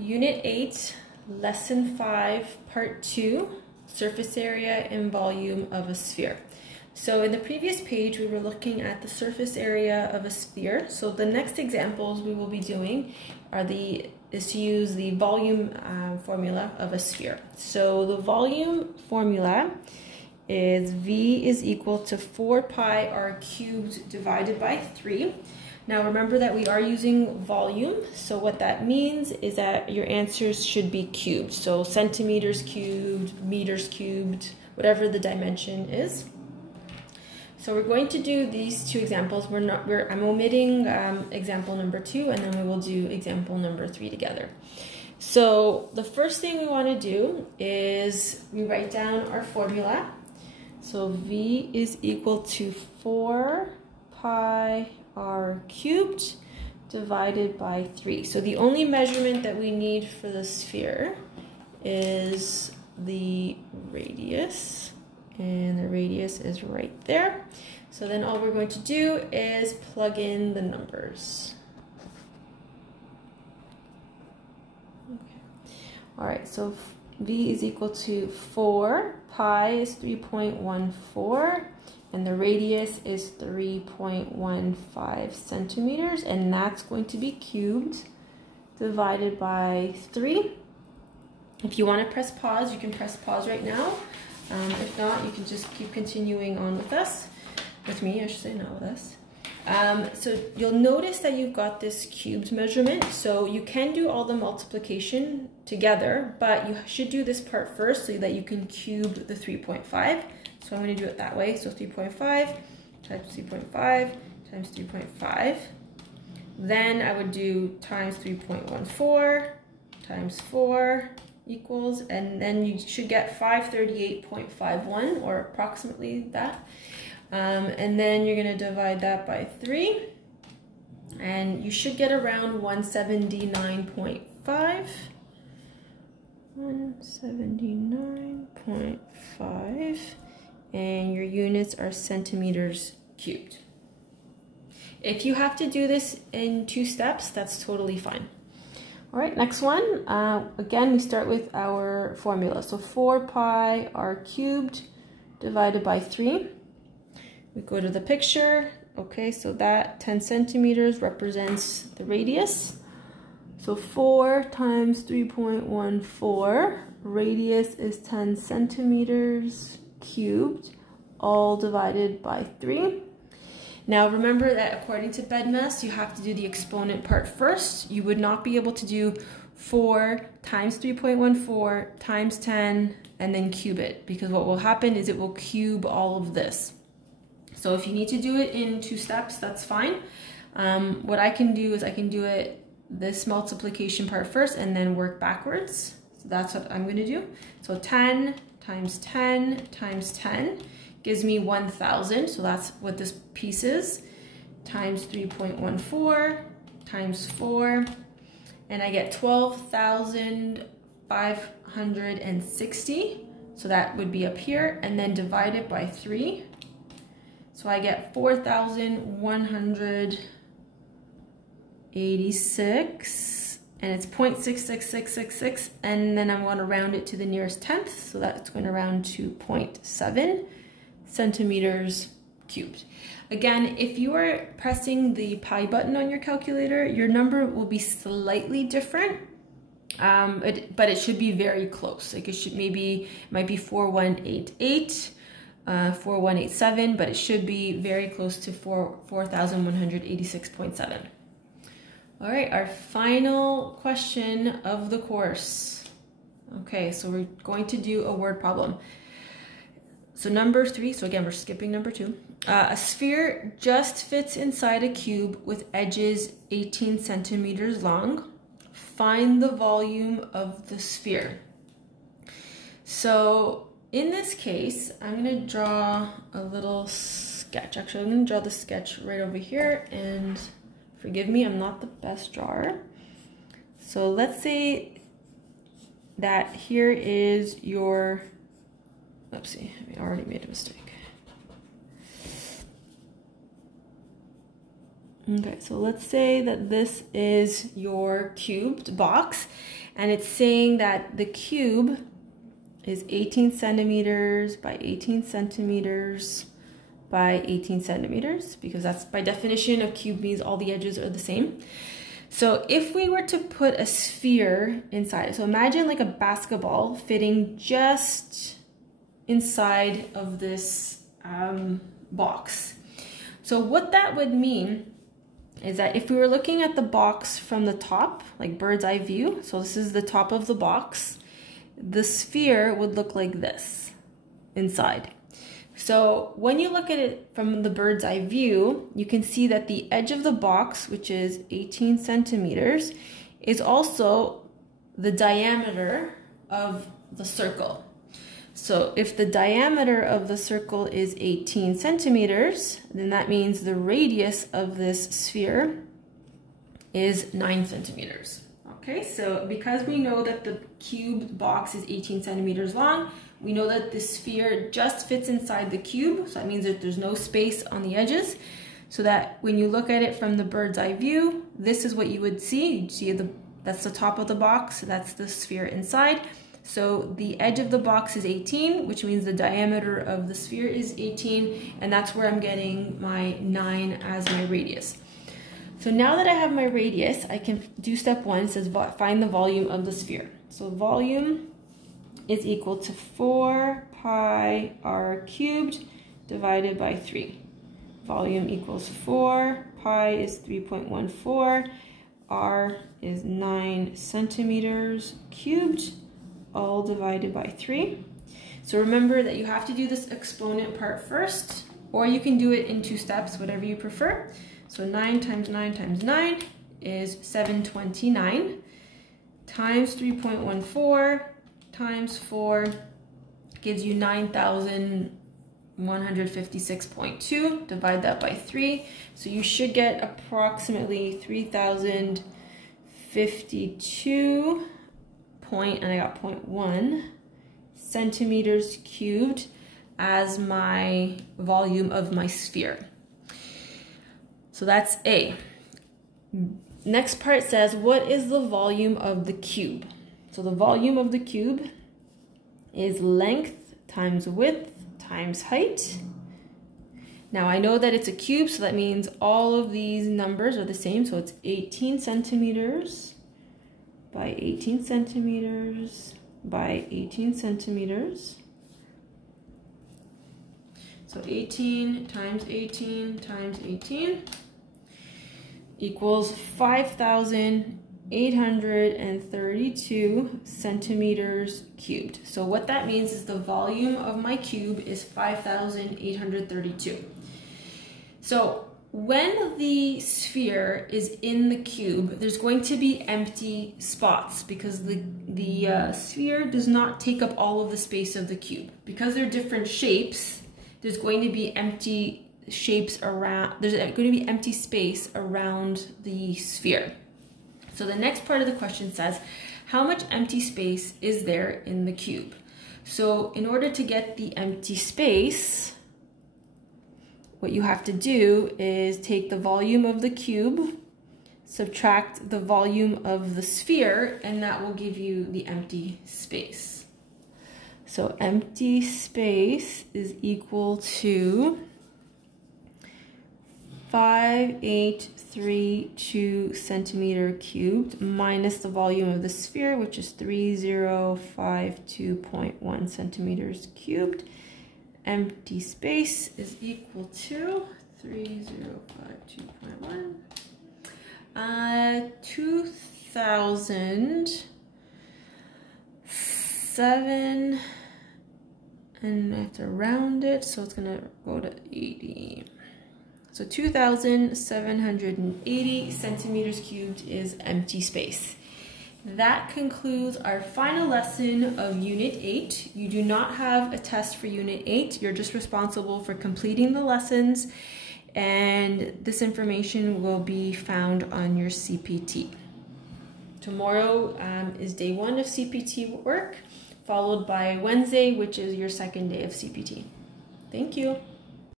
Unit 8, Lesson 5, Part 2, Surface Area and Volume of a Sphere. So in the previous page, we were looking at the surface area of a sphere. So the next examples we will be doing is to use the volume formula of a sphere. So the volume formula is V is equal to 4 pi r cubed divided by 3. Now remember that we are using volume, so what that means is that your answers should be cubed. So centimeters cubed, meters cubed, whatever the dimension is. So we're going to do these two examples. I'm omitting example number 2, and then we will do example number 3 together. So the first thing we want to do is we write down our formula. So V is equal to 4 pi r cubed divided by 3. So the only measurement that we need for the sphere is the radius, and the radius is right there. So then all we're going to do is plug in the numbers. Okay. All right, so V is equal to 4, pi is 3.14, and the radius is 3.15 centimeters, and that's going to be cubed divided by 3. If you want to press pause, you can press pause right now. If not, you can just keep continuing on with us. With me, I should say, not with us. So you'll notice that you've got this cubed measurement. So you can do all the multiplication together, but you should do this part first so that you can cube the 3.5. So I'm going to do it that way. So 3.5 times 3.5 times 3.5. Then I would do times 3.14 times 4 equals, and then you should get 538.51, or approximately that. And then you're going to divide that by 3, and you should get around 179.5. 179.5, and your units are centimeters cubed. If you have to do this in 2 steps, that's totally fine. All right, next one. Again, we start with our formula. So 4 pi r cubed divided by 3. We go to the picture. Okay, so that 10 centimeters represents the radius. So 4 times 3.14, radius is 10 centimeters cubed, all divided by 3. Now remember that according to BEDMAS, you have to do the exponent part first. You would not be able to do 4 times 3.14 times 10 and then cube it, because what will happen is it will cube all of this. So if you need to do it in 2 steps, that's fine. What I can do is I can do it this multiplication part first and then work backwards. So that's what I'm going to do. So 10 times 10 times 10 gives me 1,000. So that's what this piece is, times 3.14 times 4, and I get 12,560. So that would be up here, and then divide it by 3. So I get 4,186, and it's 0.66666, and then I'm going to round it to the nearest tenth, so that's going to round to 0.7 centimeters cubed. Again, if you are pressing the pi button on your calculator, your number will be slightly different, but it should be very close. Like it might be 4188. 4187, but it should be very close to 4,186.7. All right, our final question of the course. Okay, so we're going to do a word problem. So number 3, so again, we're skipping number 2. A sphere just fits inside a cube with edges 18 centimeters long. Find the volume of the sphere. So in this case, I'm going to draw a little sketch. Actually, I'm going to draw the sketch right over here, and forgive me, I'm not the best drawer. So let's say that here is your, oopsie, I already made a mistake. Okay, so let's say that this is your cubed box, and it's saying that the cube is 18 centimeters by 18 centimeters by 18 centimeters, because that's by definition a cube means all the edges are the same. So if we were to put a sphere inside, so imagine like a basketball fitting just inside of this box. So what that would mean is that if we were looking at the box from the top, like bird's eye view, so this is the top of the box, the sphere would look like this inside. So when you look at it from the bird's eye view, you can see that the edge of the box, which is 18 centimeters, is also the diameter of the circle. So if the diameter of the circle is 18 centimeters, then that means the radius of this sphere is 9 centimeters. Okay, so because we know that the cube box is 18 centimeters long, we know that the sphere just fits inside the cube, so that means that there's no space on the edges, so that when you look at it from the bird's eye view, this is what you would see. You'd see that's the top of the box, that's the sphere inside. So the edge of the box is 18, which means the diameter of the sphere is 18, and that's where I'm getting my 9 as my radius. So now that I have my radius, I can do step 1. It says find the volume of the sphere. So volume is equal to 4 pi r cubed divided by 3. Volume equals 4, pi is 3.14, r is 9 centimeters cubed, all divided by 3. So remember that you have to do this exponent part first, or you can do it in 2 steps, whatever you prefer. So 9 times 9 times 9 is 729, times 3.14 times 4 gives you 9,156.2. Divide that by 3. So you should get approximately 3,052 and I got 0.1 centimeters cubed as my volume of my sphere. So that's A. Next part says, what is the volume of the cube? So the volume of the cube is length times width times height. Now I know that it's a cube, so that means all of these numbers are the same. So it's 18 centimeters by 18 centimeters by 18 centimeters. So 18 times 18 times 18 equals 5,832 centimeters cubed. So what that means is the volume of my cube is 5,832. So when the sphere is in the cube, there's going to be empty spots because the sphere does not take up all of the space of the cube. Because they're different shapes, there's going to be empty shapes around, there's going to be empty space around the sphere. So the next part of the question says, how much empty space is there in the cube? So in order to get the empty space, what you have to do is take the volume of the cube, subtract the volume of the sphere, and that will give you the empty space. So empty space is equal to 5,832 centimeter cubed minus the volume of the sphere, which is 3052.1 centimeters cubed. Empty space is equal to 3052.1, 2,007, and I have to round it, so it's gonna go to 80. So 2,780 centimeters cubed is empty space. That concludes our final lesson of Unit 8. You do not have a test for Unit 8. You're just responsible for completing the lessons, and this information will be found on your CPT. Tomorrow is day 1 of CPT work, followed by Wednesday, which is your second day of CPT. Thank you.